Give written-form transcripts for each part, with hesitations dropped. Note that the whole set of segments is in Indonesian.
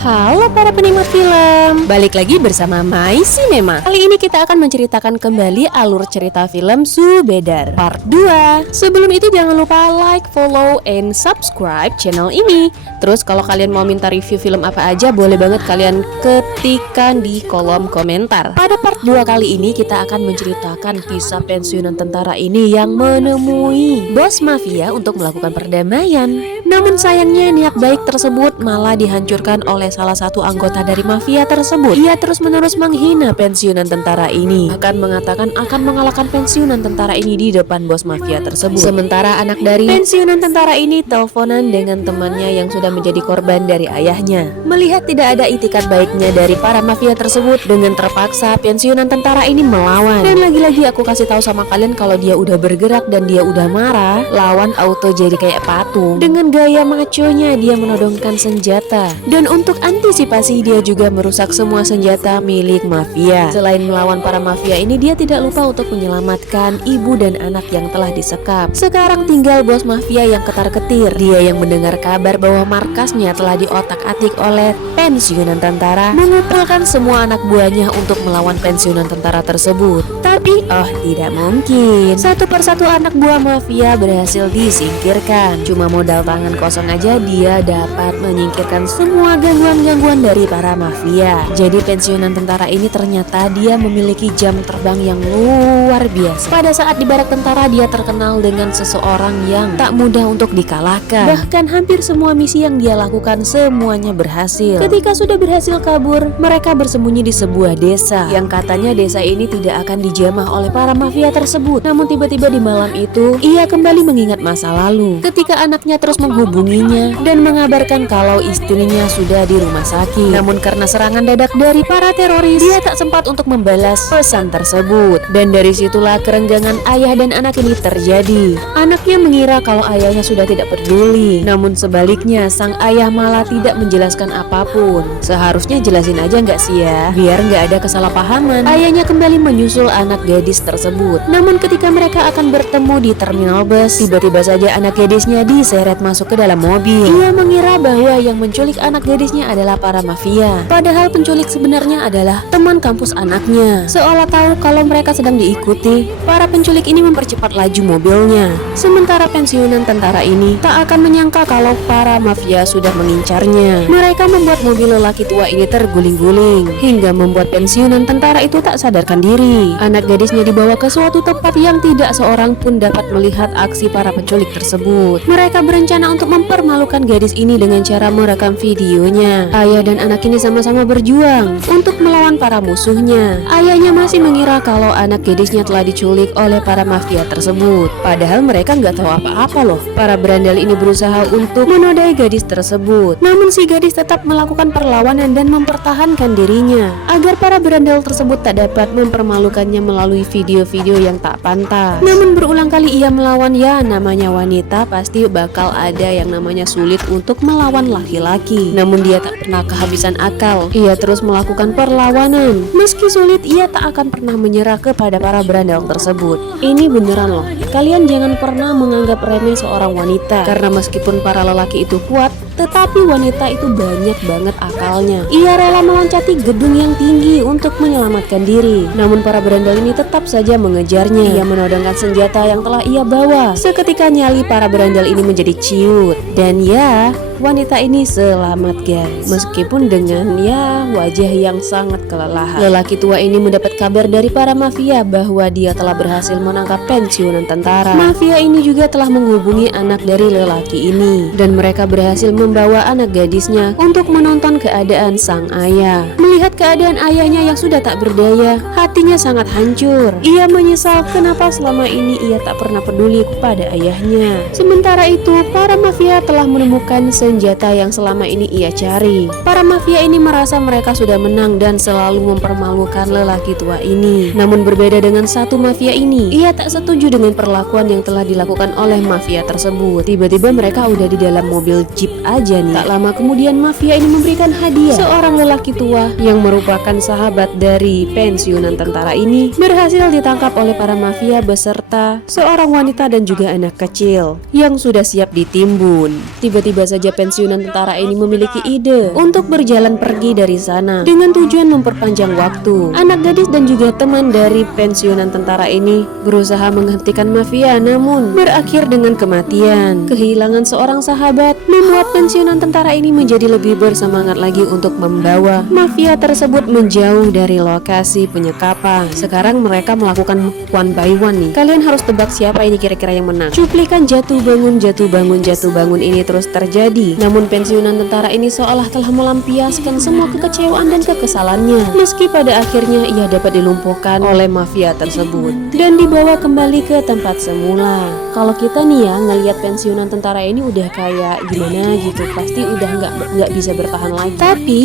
Halo para penikmat film, balik lagi bersama My Cinema. Kali ini kita akan menceritakan kembali alur cerita film Subedar Part 2. Sebelum itu jangan lupa like, follow, and subscribe channel ini. Terus kalau kalian mau minta review film apa aja, boleh banget kalian ketikkan di kolom komentar. Pada part 2 kali ini kita akan menceritakan kisah pensiunan tentara ini yang menemui bos mafia untuk melakukan perdamaian. Namun sayangnya niat baik tersebut malah dihancurkan oleh salah satu anggota dari mafia tersebut. Ia terus-menerus menghina pensiunan tentara ini, bahkan mengatakan akan mengalahkan pensiunan tentara ini di depan bos mafia tersebut. Sementara anak dari pensiunan tentara ini teleponan dengan temannya yang sudah menjadi korban dari ayahnya. Melihat tidak ada itikat baiknya dari para mafia tersebut, dengan terpaksa pensiunan tentara ini melawan. Dan lagi-lagi aku kasih tahu sama kalian, kalau dia udah bergerak dan dia udah marah, lawan auto jadi kayak patung. Dengan gaya maconya dia menodongkan senjata, dan untuk antisipasi dia juga merusak semua senjata milik mafia. Selain melawan para mafia ini, dia tidak lupa untuk menyelamatkan ibu dan anak yang telah disekap. Sekarang tinggal bos mafia yang ketar-ketir. Dia yang mendengar kabar bahwa markasnya telah diotak-atik oleh pensiunan tentara, mengumpulkan semua anak buahnya untuk melawan pensiunan tentara tersebut. Tapi tidak mungkin. Satu persatu anak buah mafia berhasil disingkirkan. Cuma modal tangan kosong aja dia dapat menyingkirkan semua gangguan dari para mafia. Jadi pensiunan tentara ini ternyata dia memiliki jam terbang yang luar biasa. Pada saat di barak tentara dia terkenal dengan seseorang yang tak mudah untuk dikalahkan. Bahkan hampir semua misi yang dia lakukan semuanya berhasil. Ketika sudah berhasil kabur, mereka bersembunyi di sebuah desa yang katanya desa ini tidak akan dijamah oleh para mafia tersebut. Namun tiba-tiba di malam itu ia kembali mengingat masa lalu ketika anaknya terus menghubunginya dan mengabarkan kalau istrinya sudah di rumah sakit. Namun karena serangan dadak dari para teroris, dia tak sempat untuk membalas pesan tersebut. Dan dari situlah kerenggangan ayah dan anak ini terjadi. Anaknya mengira kalau ayahnya sudah tidak peduli, namun sebaliknya sang ayah malah tidak menjelaskan apapun. Seharusnya jelasin aja nggak sih ya, biar nggak ada kesalahpahaman. Ayahnya kembali menyusul anak gadis tersebut. Namun ketika mereka akan bertemu di terminal bus, tiba-tiba saja anak gadisnya diseret masuk ke dalam mobil. Ia mengira bahwa yang menculik anak gadisnya adalah para mafia. Padahal penculik sebenarnya adalah teman kampus anaknya. Seolah tahu kalau mereka sedang diikuti, para penculik ini mempercepat laju mobilnya. Sementara pensiunan tentara ini tak akan menyangka kalau para mafia sudah mengincarnya. Mereka membuat mobil lelaki tua ini terguling-guling hingga membuat pensiunan tentara itu tak sadarkan diri. Anak gadisnya dibawa ke suatu tempat yang tidak seorang pun dapat melihat aksi para penculik tersebut. Mereka berencana untuk mempermalukan gadis ini dengan cara merekam videonya. Ayah dan anak ini sama-sama berjuang untuk melawan para musuhnya. Ayahnya masih mengira kalau anak gadisnya telah diculik oleh para mafia tersebut. Padahal mereka nggak tahu apa-apa loh. Para berandal ini berusaha untuk menodai gadis tersebut. Namun si gadis tetap melakukan perlawanan dan mempertahankan dirinya agar para berandal tersebut tak dapat mempermalukannya melalui video-video yang tak pantas. Namun berulang kali ia melawan, ya namanya wanita pasti bakal ada yang namanya sulit untuk melawan laki-laki. Namun dia tak pernah kehabisan akal. Ia terus melakukan perlawanan. Meski sulit, ia tak akan pernah menyerah kepada para berandal tersebut. Ini beneran loh. Kalian jangan pernah menganggap remeh seorang wanita, karena meskipun para lelaki itu kuat, tetapi wanita itu banyak banget akalnya. Ia rela meloncati gedung yang tinggi untuk menyelamatkan diri. Namun para berandal ini tetap saja mengejarnya. Ia menodongkan senjata yang telah ia bawa. Seketika nyali para berandal ini menjadi ciut. Dan ya, wanita ini selamat guys, meskipun dengan wajah yang sangat kelelahan. Lelaki tua ini mendapat kabar dari para mafia bahwa dia telah berhasil menangkap pensiunan tentara. Mafia ini juga telah menghubungi anak dari lelaki ini, dan mereka berhasil membawa anak gadisnya untuk menonton keadaan sang ayah. Melihat keadaan ayahnya yang sudah tak berdaya, hatinya sangat hancur. Ia menyesal kenapa selama ini ia tak pernah peduli kepada ayahnya. Sementara itu, para mafia telah menemukan senjata yang selama ini ia cari. Para mafia ini merasa mereka sudah menang dan selalu mempermalukan lelaki tua ini. Namun berbeda dengan satu mafia ini, ia tak setuju dengan perlakuan yang telah dilakukan oleh mafia tersebut. Tiba-tiba mereka udah di dalam mobil jeep aja nih. Tak lama kemudian mafia ini memberikan hadiah seorang lelaki tua yang merupakan sahabat dari pensiunan tentara ini berhasil ditangkap oleh para mafia beserta seorang wanita dan juga anak kecil yang sudah siap ditimbun. Tiba-tiba saja pensiunan tentara ini memiliki ide untuk berjalan pergi dari sana dengan tujuan memperpanjang waktu. Anak gadis dan juga teman dari pensiunan tentara ini berusaha menghentikan mafia, namun berakhir dengan kematian. Kehilangan seorang sahabat membuat pensiunan tentara ini menjadi lebih bersemangat lagi untuk membawa mafia tersebut menjauh dari lokasi penyekapan. Sekarang mereka melakukan one by one nih. Kalian harus tebak siapa ini kira-kira yang menang. Cuplikan jatuh bangun ini terus terjadi. Namun pensiunan tentara ini seolah telah melampiaskan semua kekecewaan dan kekesalannya. Meski pada akhirnya ia dapat dilumpuhkan oleh mafia tersebut dan dibawa kembali ke tempat semula. Kalau kita nih ya ngelihat pensiunan tentara ini udah kayak gimana gitu, pasti udah nggak bisa bertahan lagi. Tapi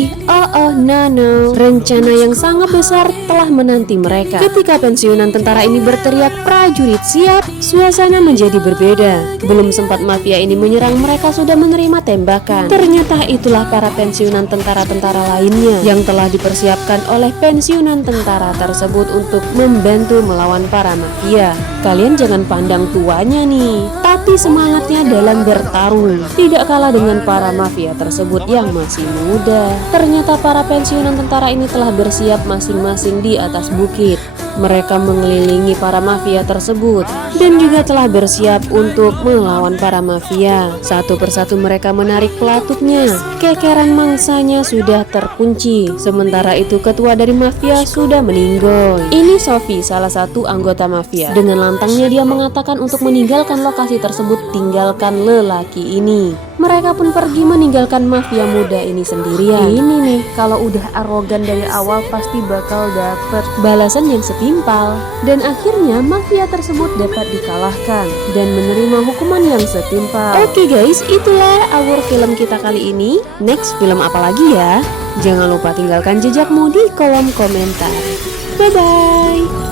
no, rencana yang sangat besar telah menanti mereka. Ketika pensiunan tentara ini berteriak prajurit siap, suasana menjadi berbeda. Belum sempat mafia ini menyerang, mereka sudah menerima tembakan. Ternyata itulah para pensiunan tentara-tentara lainnya yang telah dipersiapkan oleh pensiunan tentara tersebut untuk membantu melawan para mafia. Kalian jangan pandang tuanya nih, tapi semangatnya dalam bertarung tidak kalah dengan para mafia tersebut yang masih muda. Ternyata para pensiunan tentara ini telah bersiap masing-masing di atas bukit. Mereka mengelilingi para mafia tersebut dan juga telah bersiap untuk melawan para mafia. Satu persatu mereka menarik pelatutnya. Kekeran mangsanya sudah terkunci. Sementara itu ketua dari mafia sudah meninggal. Ini Sophie, salah satu anggota mafia. Dengan lantangnya dia mengatakan untuk meninggalkan lokasi tersebut, tinggalkan lelaki ini. Mereka pun pergi meninggalkan mafia muda ini sendirian. Ini nih, kalau udah arogan dari awal pasti bakal dapet balasan yang setimpal. Dan akhirnya mafia tersebut dapat dikalahkan dan menerima hukuman yang setimpal. Oke guys, itulah our film kita kali ini. Next film apa lagi ya? Jangan lupa tinggalkan jejakmu di kolom komentar. Bye bye.